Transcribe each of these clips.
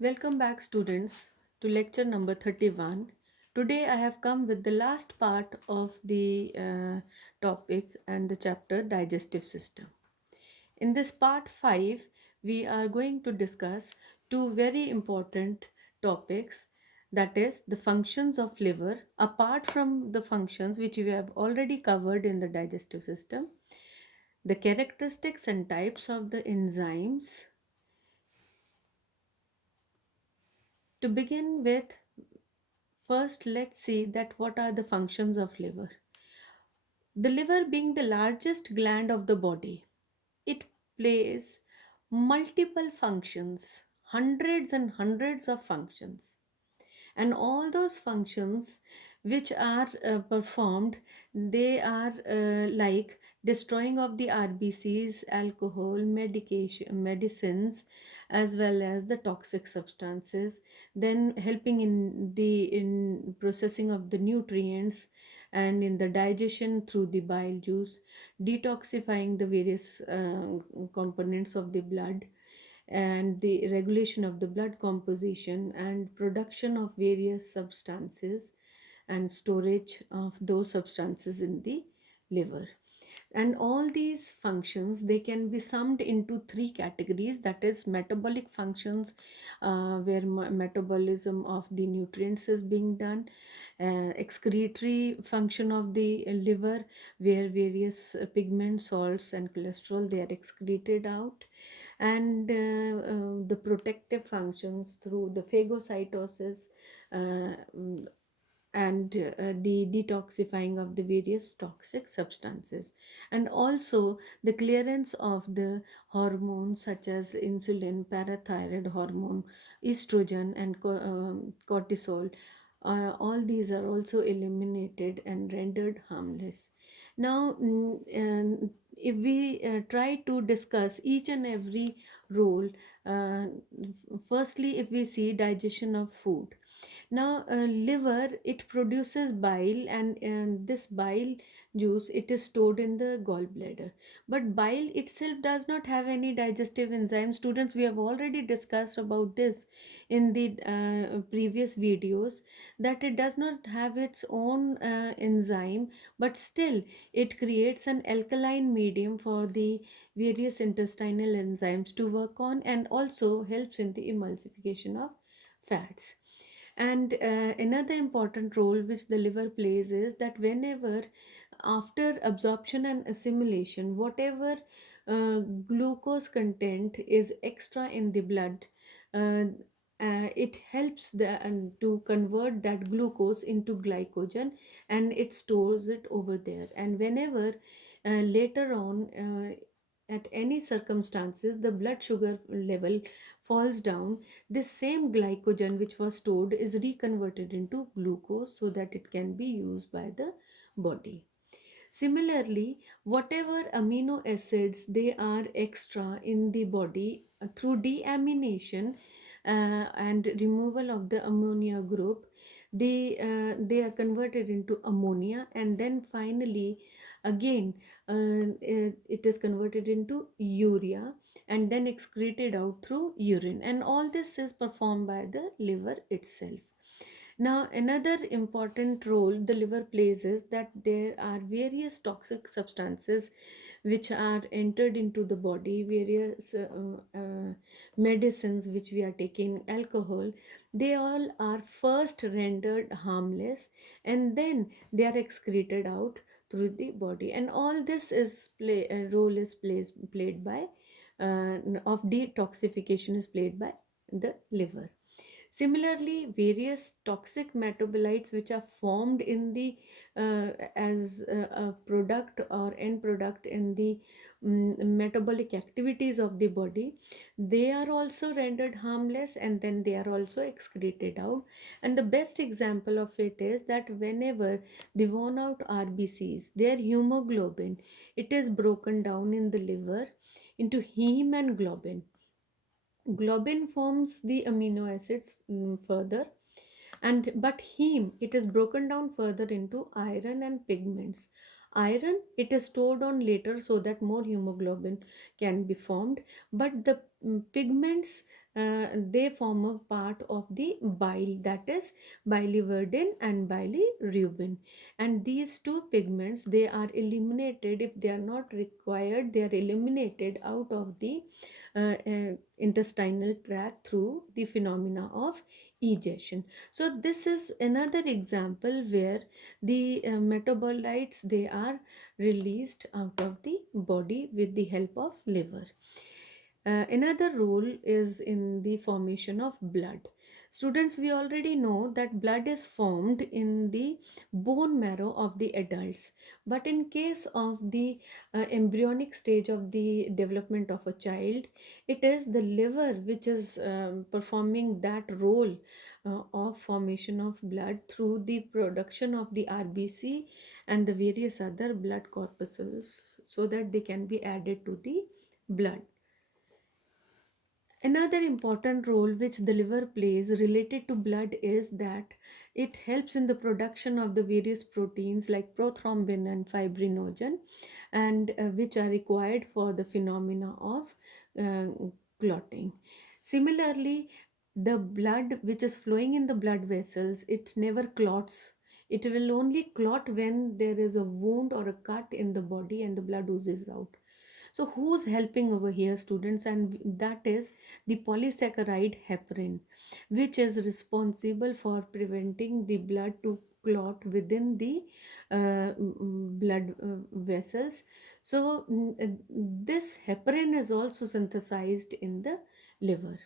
Welcome back, students, to lecture number 31. Today, I have come with the last part of the topic and the chapter Digestive System. In this part 5, we are going to discuss two very important topics, that is, the functions of liver, apart from the functions which we have already covered in the digestive system, the characteristics and types of the enzymes. To begin with, first, let's see that what are the functions of liver. The liver being the largest gland of the body, it plays multiple functions, hundreds and hundreds of functions. And all those functions which are performed, they are like destroying of the RBCs, alcohol, medication, medicines, as well as the toxic substances, then helping in processing of the nutrients and in the digestion through the bile juice, detoxifying the various components of the blood, and the regulation of the blood composition and production of various substances and storage of those substances in the liver. And all these functions, they can be summed into three categories, that is metabolic functions, where metabolism of the nutrients is being done, excretory function of the liver, where various pigments, salts and cholesterol, they are excreted out, and the protective functions through the phagocytosis, and the detoxifying of the various toxic substances, and also the clearance of the hormones such as insulin, parathyroid hormone, estrogen and cortisol. All these are also eliminated and rendered harmless. Now, and if we try to discuss each and every role, uh, firstly, if we see digestion of food. Now, liver, it produces bile, and this bile juice, it is stored in the gallbladder. But bile itself does not have any digestive enzyme. Students, we have already discussed about this in the previous videos, that it does not have its own enzyme, but still it creates an alkaline medium for the various intestinal enzymes to work on, and also helps in the emulsification of fats. And another important role which the liver plays is that whenever after absorption and assimilation, whatever glucose content is extra in the blood, uh, it helps to convert that glucose into glycogen, and it stores it over there. And whenever later on, at any circumstances, the blood sugar level falls down, this same glycogen which was stored is reconverted into glucose so that it can be used by the body. Similarly, whatever amino acids they are extra in the body, through deamination and removal of the ammonia group, they are converted into ammonia, and then finally again it is converted into urea and then excreted out through urine, and all this is performed by the liver itself. Now, another important role the liver plays is that there are various toxic substances which are entered into the body, various medicines which we are taking, alcohol, they all are first rendered harmless, and then they are excreted out through the body. And all this is role is played by of detoxification is played by the liver. Similarly, various toxic metabolites which are formed in the as a product or end product in the metabolic activities of the body, they are also rendered harmless, and then they are also excreted out. And the best example of it is that whenever the worn out RBCs, their hemoglobin, it is broken down in the liver into heme and globin. Globin forms the amino acids further, and but heme, it is broken down further into iron and pigments. Iron, it is stored on later so that more hemoglobin can be formed, but the pigments, they form a part of the bile, that is biliverdin and bilirubin. And these two pigments, they are eliminated. If they are not required, they are eliminated out of the intestinal tract through the phenomena of egestion. So this is another example where the metabolites, they are released out of the body with the help of liver. Another role is in the formation of blood. Students, we already know that blood is formed in the bone marrow of the adults. But in case of the embryonic stage of the development of a child, it is the liver which is performing that role of formation of blood through the production of the RBC and the various other blood corpuscles, so that they can be added to the blood. Another important role which the liver plays related to blood is that it helps in the production of the various proteins like prothrombin and fibrinogen, and which are required for the phenomena of uh, clotting. Similarly, the blood which is flowing in the blood vessels, it never clots. It will only clot when there is a wound or a cut in the body and the blood oozes out. So who's helping over here, students? And that is the polysaccharide heparin, which is responsible for preventing the blood to clot within the blood vessels. So this heparin is also synthesized in the liver.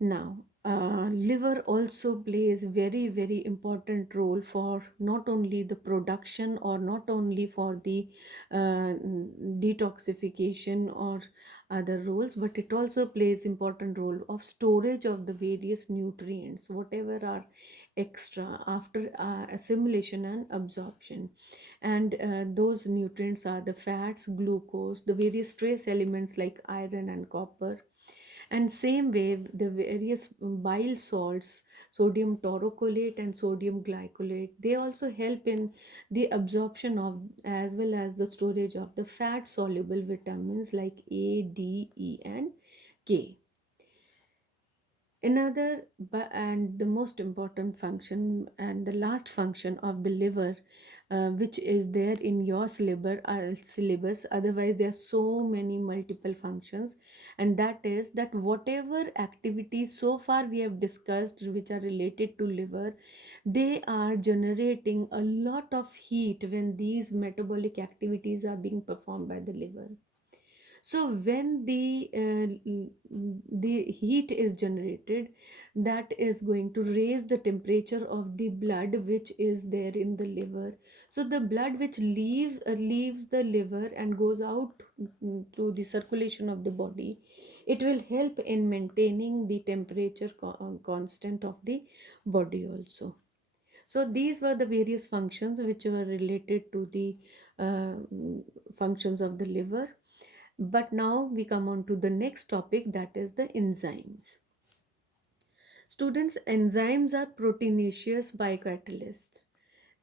Now, liver also plays very, very important role for not only the production or not only for the detoxification or other roles, but it also plays important role of storage of the various nutrients, whatever are extra after assimilation and absorption. And those nutrients are the fats, glucose, the various trace elements like iron and copper. And same way, the various bile salts, sodium taurocolate and sodium glycolate, they also help in the absorption of as well as the storage of the fat soluble vitamins like A, D, E and K. Another and the most important function and the last function of the liver, which is there in your syllabus, otherwise there are so many multiple functions, and that is that whatever activities so far we have discussed which are related to liver, they are generating a lot of heat when these metabolic activities are being performed by the liver. So when the heat is generated, that is going to raise the temperature of the blood which is there in the liver. So the blood which leaves the liver and goes out through the circulation of the body, it will help in maintaining the temperature constant of the body also. So these were the various functions which were related to the uh, functions of the liver. But now we come on to the next topic, that is the enzymes. Students, enzymes are proteinaceous biocatalysts.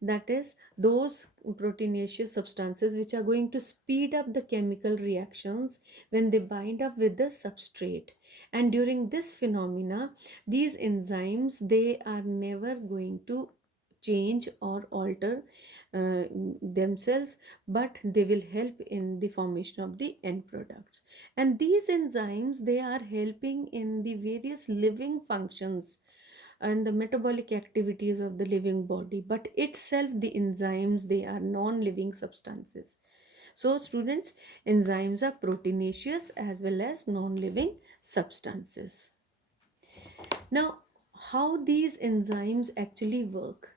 That is, those proteinaceous substances which are going to speed up the chemical reactions when they bind up with the substrate. And during this phenomena, these enzymes, they are never going to change or alter themselves, but they will help in the formation of the end products. And these enzymes, they are helping in the various living functions and the metabolic activities of the living body, but itself the enzymes, they are non-living substances. So students, enzymes are proteinaceous as well as non-living substances. Now, how these enzymes actually work?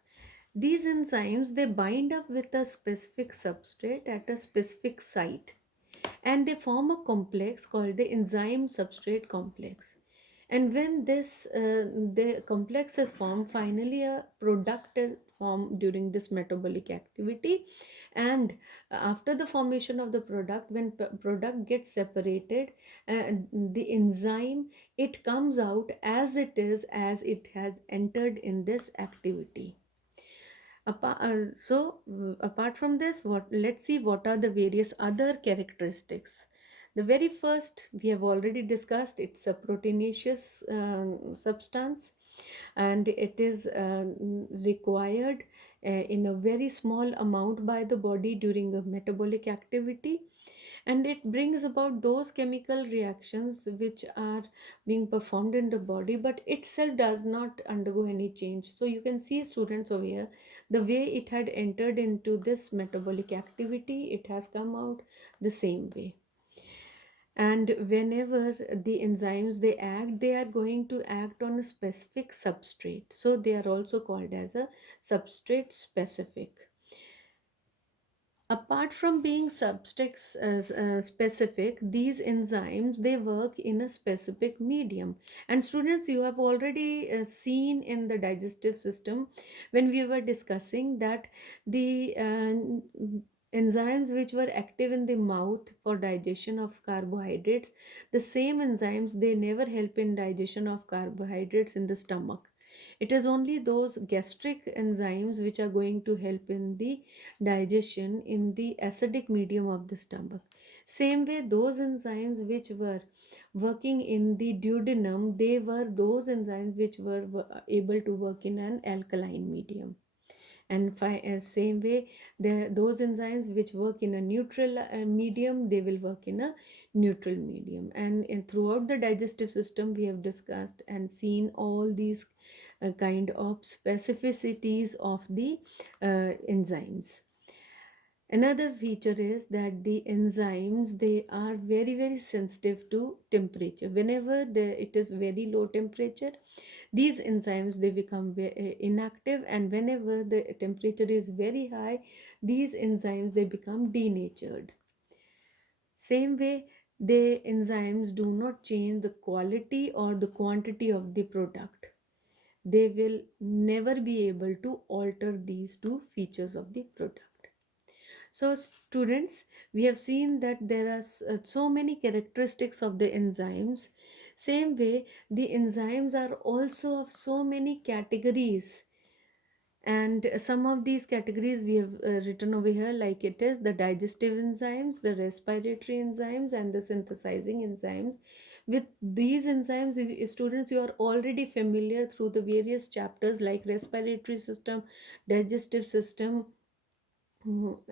These enzymes, they bind up with a specific substrate at a specific site, and they form a complex called the enzyme substrate complex. And when this the complex is formed, finally a product is formed during this metabolic activity. And after the formation of the product, when product gets separated, the enzyme, it comes out as it is, as it has entered in this activity. Apart from this, what let's see what are the various other characteristics. The very first we have already discussed, it's a proteinaceous substance, and it is required in a very small amount by the body during a metabolic activity, and it brings about those chemical reactions which are being performed in the body, but itself does not undergo any change. So you can see, students, over here, the way it had entered into this metabolic activity, it has come out the same way. And whenever the enzymes they act, they are going to act on a specific substrate, so they are also called as a substrate specific. Apart from being substrate specific, these enzymes they work in a specific medium. And students, you have already seen in the digestive system when we were discussing that the enzymes which were active in the mouth for digestion of carbohydrates, the same enzymes they never help in digestion of carbohydrates in the stomach. It is only those gastric enzymes which are going to help in the digestion in the acidic medium of the stomach. Same way, those enzymes which were working in the duodenum, they were those enzymes which were able to work in an alkaline medium. And same way, those enzymes which work in a neutral medium, they will work in a neutral medium. And throughout the digestive system, we have discussed and seen all these kind of specificities of the enzymes. Another feature is that the enzymes they are very very sensitive to temperature. Whenever it is very low temperature, these enzymes they become inactive, and whenever the temperature is very high, these enzymes they become denatured. Same way, the enzymes do not change the quality or the quantity of the product. They will never be able to alter these two features of the product. So, students, we have seen that there are so many characteristics of the enzymes. Same way, the enzymes are also of so many categories, and some of these categories we have written over here, like it is the digestive enzymes, the respiratory enzymes, and the synthesizing enzymes. With these enzymes, students, you are already familiar through the various chapters like respiratory system, digestive system,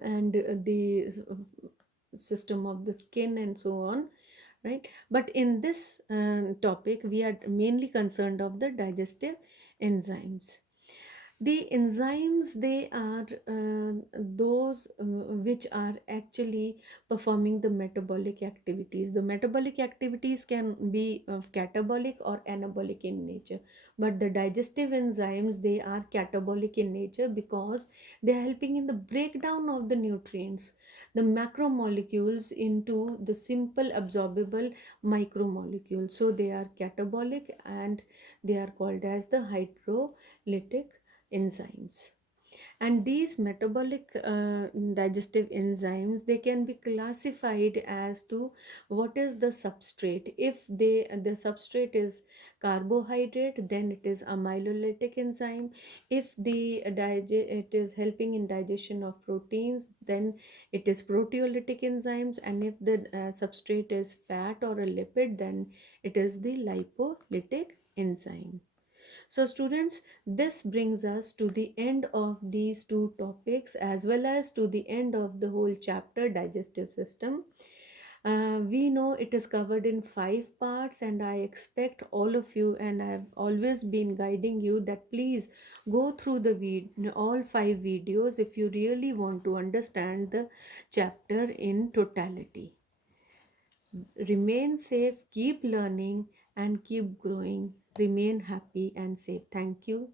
and the system of the skin, and so on, right? But in this topic, we are mainly concerned of the digestive enzymes. The enzymes they are those which are actually performing the metabolic activities. The metabolic activities can be catabolic or anabolic in nature, but the digestive enzymes they are catabolic in nature because they are helping in the breakdown of the nutrients, the macromolecules, into the simple absorbable micromolecules. So they are catabolic, and they are called as the hydrolytic enzymes. And these metabolic digestive enzymes they can be classified as to what is the substrate. If the substrate is carbohydrate, then it is amylolytic enzyme. If it is helping in digestion of proteins, then it is proteolytic enzymes. And if the substrate is fat or a lipid, then it is the lipolytic enzyme. So, students, this brings us to the end of these two topics, as well as to the end of the whole chapter, digestive system. We know it is covered in 5 parts, and I expect all of you, and I've always been guiding you, that please go through all 5 videos if you really want to understand the chapter in totality. Remain safe, keep learning, and keep growing. Remain happy and safe. Thank you.